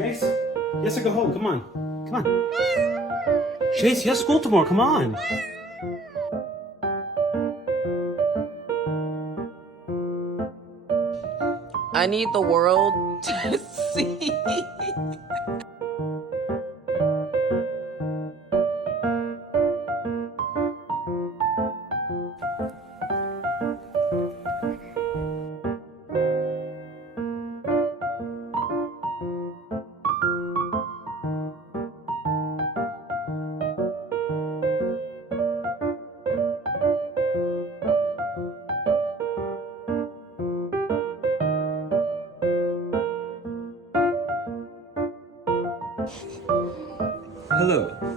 Chase, he has to go home. Come on. Come on. Chase, he has school tomorrow. Come on. I need the world to see. Hello.